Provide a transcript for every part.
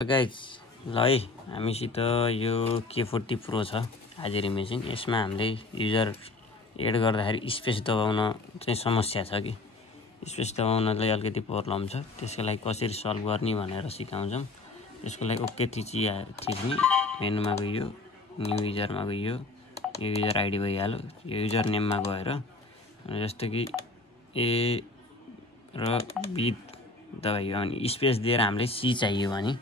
Guys ल है हामीसित यो K40 Pro छ हाजिरी मेसिन। यसमा हामीले युजर एड गर्दाखेरि स्पेस दबाउन चाहिँ समस्या छ कि स्पेस दबाउनलाई अलिकति प्रब्लम छ। त्यसको लागि कसरी सल्भ गर्ने भनेर सिकाउँछौँ। त्यसको लागि ओके थिच्ने मेनुमा गयो, न्यू युजरमा गयो, यो युजर आइडी भइहाल्यो। यो युजर नेममा गएर जस्तो कि ए र बी दबाइयो अनि स्पेस दिएर हामीले सी चाहियो भने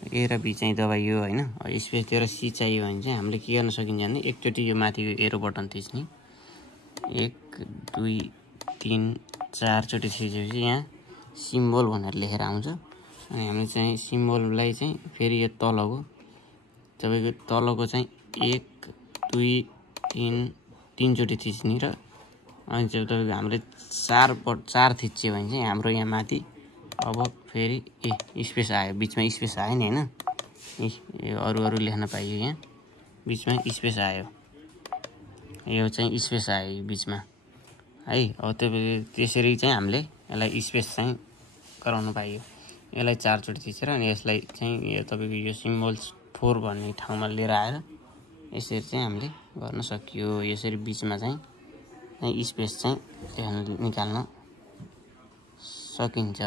ए र बी चाहिँ दबाइयो हैन। स्पेस दिएर सी चाहियो भने चाहिँ हामीले के गर्न सकिन्छ भने एकचोटी यो माथिको एरो बटन थिच्ने 1 2 3 4 चोटि थिचेपछि यहाँ सिम्बल भनेर लेखेर आउँछ। अनि हामीले चाहिँ सिम्बललाई चाहिँ फेरि यो तलको तपाईको तलको चाहिँ 1 2 3 चोटि थिच्ने र अनि चाहिँ तपाईको हामीले 4 थिच्यो भने चाहिँ हाम्रो यहाँ माथि अब फेरि स्पेस आयो, बीचमा स्पेस आयो नि हैन। अरु लेख्न पाइयो, यहाँ बीचमा स्पेस आयो, यो चाहिँ स्पेस आयो बीचमा है। अब त्यसरी चाहिँ हामीले यसलाई स्पेस चाहिँ गराउन पाइयो। यसलाई 4 चोटि थिचेर अनि यसलाई चाहिँ यो तपाईको यो सिम्बल्स 4 भन्ने ठाउँमा लिएर आएर यसरी चाहिँ हामीले गर्न सकियो। यसरी बीचमा चाहिँ स्पेस चाहिँ निकाल्न सकिन्छ।